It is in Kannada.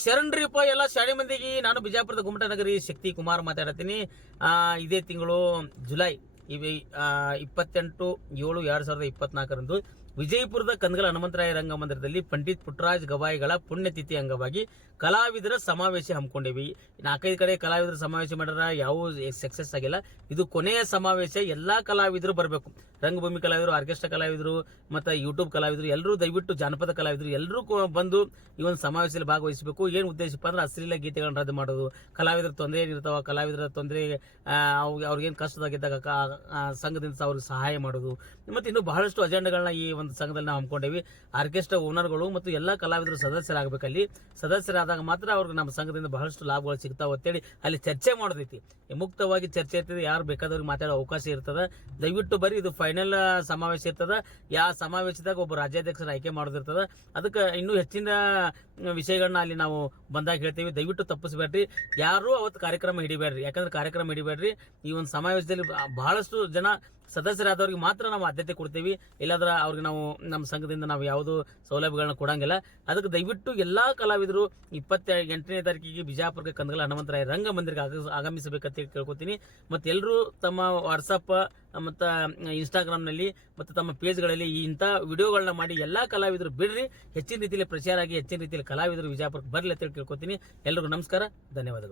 ಶರಣ್ರಿಪ್ಪ ಎಲ್ಲ ಶಾಲೆ ಮಂದಿಗೆ ನಾನು ಬಿಜಾಪುರದ ಗುಮ್ಮಟನಗರಿ ಶಕ್ತಿ ಕುಮಾರ್ ಮಾತಾಡತ್ತೀನಿ. ಇದೇ ತಿಂಗಳು ಜುಲೈ 28/7/2024 ವಿಜಯಪುರದ ಕಂದಗಲ್ ಹನುಮಂತರಾಯ ರಂಗಮಂದಿರದಲ್ಲಿ ಪಂಡಿತ್ ಪುಟ್ಟರಾಜ್ ಗವಾಯಿಗಳ ಪುಣ್ಯತಿಥಿ ಅಂಗವಾಗಿ ಕಲಾವಿದರ ಸಮಾವೇಶ ಹಮ್ಮಿಕೊಂಡಿವಿ. 4-5 ಕಡೆ ಕಲಾವಿದರ ಸಮಾವೇಶ ಮಾಡ್ಯಾರ, ಯಾವ ಸಕ್ಸಸ್ ಆಗಿಲ್ಲ. ಇದು ಕೊನೆಯ ಸಮಾವೇಶ. ಎಲ್ಲಾ ಕಲಾವಿದರು ಬರಬೇಕು. ರಂಗಭೂಮಿ ಕಲಾವಿದರು, ಆರ್ಕೆಸ್ಟ್ರಾ ಕಲಾವಿದರು, ಮತ್ತೆ ಯೂಟ್ಯೂಬ್ ಕಲಾವಿದರು, ಎಲ್ಲರೂ ದಯವಿಟ್ಟು ಜಾನಪದ ಕಲಾವಿದರು ಎಲ್ಲರೂ ಬಂದು ಈ ಒಂದು ಸಮಾವೇಶದಲ್ಲಿ ಭಾಗವಹಿಸಬೇಕು. ಏನು ಉದ್ದೇಶಪ್ಪ ಅಂದ್ರೆ ಅಶ್ಲೀಲ ಗೀತೆಗಳನ್ನ ರದ್ದು ಮಾಡೋದು, ಕಲಾವಿದರ ತೊಂದರೆ ಏನಿರ್ತಾವ, ಕಲಾವಿದರ ತೊಂದರೆ ಅವ್ರಿಗೇನು ಕಷ್ಟದಾಗಿದ್ದಾಗ ಸಂಘದಿಂದ ಅವ್ರಿಗೆ ಸಹಾಯ ಮಾಡೋದು, ಮತ್ತೆ ಇನ್ನು ಬಹಳಷ್ಟು ಅಜೆಂಡಾಗಳನ್ನ ಈ ಒಂದು ಸಂಘದಲ್ಲಿ ನಾವು ಹಮ್ಮಿಕೊಂಡೇವಿ. ಆರ್ಕೆಸ್ಟ್ರಾ ಓನರ್ಗಳು ಮತ್ತು ಎಲ್ಲಾ ಕಲಾವಿದರು ಸದಸ್ಯರಾಗಬೇಕಲ್ಲಿ. ಸದಸ್ಯರಾದಾಗ ಮಾತ್ರ ಅವ್ರಿಗೆ ನಮ್ಮ ಸಂಘದಿಂದ ಬಹಳಷ್ಟು ಲಾಭಗಳು ಸಿಗ್ತಾವ ಅಂತೇಳಿ ಅಲ್ಲಿ ಚರ್ಚೆ ಮಾಡೋದೈತಿ. ಮುಕ್ತವಾಗಿ ಚರ್ಚೆ ಇರ್ತದೆ, ಯಾರು ಬೇಕಾದವ್ರಿಗೆ ಮಾತಾಡೋ ಅವಕಾಶ ಇರ್ತದ. ದಯವಿಟ್ಟು ಬರೀ ಇದು ಫೈನಲ್ ಸಮಾವೇಶ ಇರ್ತದ. ಯಾವ ಸಮಾವೇಶದಾಗ ಒಬ್ಬ ರಾಜ್ಯಾಧ್ಯಕ್ಷರ ಆಯ್ಕೆ ಮಾಡೋದಿರ್ತದ. ಅದಕ್ಕೆ ಇನ್ನೂ ಹೆಚ್ಚಿನ ವಿಷಯಗಳನ್ನ ಅಲ್ಲಿ ನಾವು ಬಂದಾಗ ಹೇಳ್ತೀವಿ. ದಯವಿಟ್ಟು ತಪ್ಪಿಸ್ಬೇಡ್ರಿ, ಯಾರು ಅವತ್ತು ಕಾರ್ಯಕ್ರಮ ಹಿಡಿಬೇಡ್ರಿ. ಯಾಕಂದ್ರೆ ಕಾರ್ಯಕ್ರಮ ಹಿಡಿಬೇಡ್ರಿ. ಈ ಒಂದು ಸಮಾವೇಶದಲ್ಲಿ ಬಹಳಷ್ಟು ಜನ ಸದಸ್ಯರಾದವ್ರಿಗೆ ಮಾತ್ರ ನಾವು ಆದ್ಯತೆ ಕೊಡ್ತೀವಿ. ಇಲ್ಲಾಂದ್ರೆ ಅವ್ರಿಗೆ ನಾವು ನಮ್ಮ ಸಂಘದಿಂದ ನಾವು ಯಾವುದು ಸೌಲಭ್ಯಗಳನ್ನ ಕೊಡಂಗಿಲ್ಲ. ಅದಕ್ಕೆ ದಯವಿಟ್ಟು ಎಲ್ಲಾ ಕಲಾವಿದರು 28ನೇ ತಾರೀಕಿಗೆ ಬಿಜಾಪುರಕ್ಕೆ ಕಂದಗಲ್ ಹನುಮಂತರಾಯ ರಂಗಮಂದಿರಕ್ಕೆ ಆಗಮಿಸಬೇಕಂತ ಕೇಳ್ಕೊತೀನಿ. ಮತ್ತೆ ಎಲ್ಲರೂ ತಮ್ಮ ವಾಟ್ಸಪ್ ಮತ್ತು ಇನ್ಸ್ಟಾಗ್ರಾಮ್ನಲ್ಲಿ ಮತ್ತು ತಮ್ಮ ಪೇಜ್ಗಳಲ್ಲಿ ಇಂಥ ವಿಡಿಯೋಗಳನ್ನ ಮಾಡಿ ಎಲ್ಲಾ ಕಲಾವಿದರು ಬಿಡ್ರಿ. ಹೆಚ್ಚಿನ ರೀತಿಯಲ್ಲಿ ಪ್ರಚಾರ ಆಗಿ ಹೆಚ್ಚಿನ ರೀತಿಯಲ್ಲಿ ಕಲಾವಿದರು ವಿಜಾಪುರಕ್ಕೆ ಬರಲಿ ಅಂತ ಕೇಳ್ಕೊತೀನಿ. ಎಲ್ಲರಿಗೂ ನಮಸ್ಕಾರ, ಧನ್ಯವಾದಗಳು.